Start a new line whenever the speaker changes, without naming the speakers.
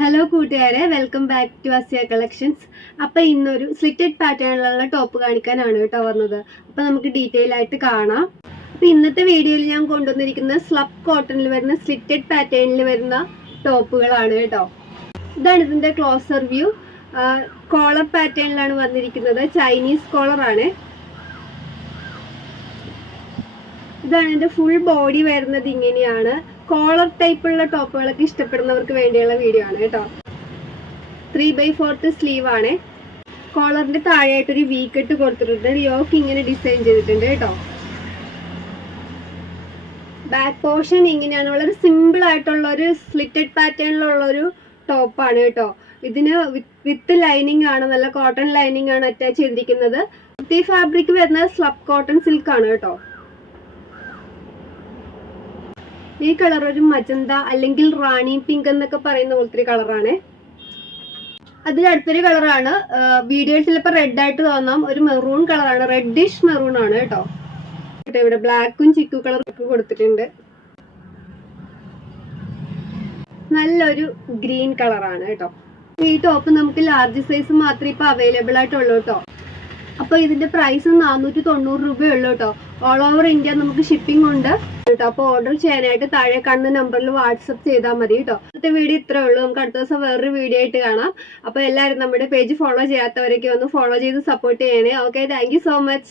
Hello കൂട്ടുകാരെ. Welcome back to Asiya collections അപ്പോൾ ഇന്നൊരു സ്ലിറ്റഡ് പാറ്റേണിലുള്ള ടോപ്പ് കാണിക്കാനാണ് കേട്ടോ വന്നത്. അപ്പോൾ നമുക്ക് ഡീറ്റെയിൽ ആയിട്ട് കാണാം. അപ്പോൾ ഇന്നത്തെ വീഡിയോയിൽ ഞാൻ കൊണ്ടുവന്നിരിക്കുന്ന സ്ലബ് കോട്ടണിൽ വരുന്ന സ്ലിറ്റഡ് പാറ്റേണിൽ വരുന്ന ടോപ്പുകളാണ് കേട്ടോ. ഇതാണ് ഇതിന്റെ ക്ലോസർ വ്യൂ കോളർ പാറ്റേണിലാണ് വന്നിരിക്കുന്നത്. ചൈനീസ് കോളർ ആണ്. ഇതാണ് ഇതിന്റെ ഫുൾ ബോഡി വരുന്നത് ഇങ്ങനെയാണ്. കോളർ ടൈപ്പുള്ള ടോപ്പുകളൊക്കെ ഇഷ്ടപ്പെടുന്നവർക്ക് വേണ്ടിയുള്ള വീഡിയോ ആണ് കേട്ടോ. ത്രീ ബൈ ഫോർത്ത് സ്ലീവ് ആണ്. കോളറിന്റെ താഴെയായിട്ടൊരു വീക്കെട്ട് കൊടുത്തിട്ടുണ്ട്. യോക്ക് ഇങ്ങനെ ഡിസൈൻ ചെയ്തിട്ടുണ്ട് കേട്ടോ. ബാക്ക് പോർഷൻ ഇങ്ങനെയാണ് വളരെ സിമ്പിൾ ആയിട്ടുള്ള ഒരു സ്ലിറ്റഡ് പാറ്റേണിലുള്ള ഒരു ടോപ്പാണ് കേട്ടോ. ഇതിന് വിത്ത് ലൈനിങ് ആണ് നല്ല കോട്ടൺ ലൈനിങ് ആണ് അറ്റാച്ച് ചെയ്തിരിക്കുന്നത്. ഫാബ്രിക് വരുന്നത് സ്ലബ് കോട്ടൺ സിൽക്ക് ആണ് കേട്ടോ. ഈ കളർ ഒരു മജന്ത അല്ലെങ്കിൽ റാണി പിങ്ക് എന്നൊക്കെ പറയുന്ന പോലത്തെ കളറാണ്. അതിൽ അടുത്തൊരു കളറാണ്. വീഡിയോയിൽ ചിലപ്പോൾ റെഡ് ആയിട്ട് തോന്നാം. ഒരു മെറൂൺ കളറാണ്. റെഡിഷ് മെറൂൺ ആണ് കേട്ടോ, ഇവിടെ ബ്ലാക്കും ചിക്കു കളറും ഒക്കെ കൊടുത്തിട്ടുണ്ട്. നല്ലൊരു ഗ്രീൻ കളറാണ് കേട്ടോ. ഈ ടോപ്പ് നമുക്ക് ലാർജ് സൈസ് മാത്രമേ ഇപ്പൊ അവൈലബിൾ ആയിട്ടുള്ളൂ കേട്ടോ. അപ്പൊ ഇതിന്റെ പ്രൈസ് നാനൂറ്റി തൊണ്ണൂറ് രൂപയുള്ളൂ കേട്ടോ. ഓൾ ഓവർ ഇന്ത്യ നമുക്ക് ഷിപ്പിംഗ് ഉണ്ട് കേട്ടോ. അപ്പോൾ ഓർഡർ ചെയ്യാനായിട്ട് താഴെ കാണുന്ന നമ്പറിൽ വാട്സപ്പ് ചെയ്താൽ മതി കേട്ടോ. അടുത്ത വീഡിയോ ഇത്രേ ഉള്ളൂ. നമുക്ക് അടുത്ത ദിവസം വേറൊരു വീഡിയോ ആയിട്ട് കാണാം. അപ്പോൾ എല്ലാവരും നമ്മുടെ പേജ് ഫോളോ ചെയ്യാത്തവരൊക്കെ ഒന്ന് ഫോളോ ചെയ്ത് സപ്പോർട്ട് ചെയ്യണേ. Okay thank so much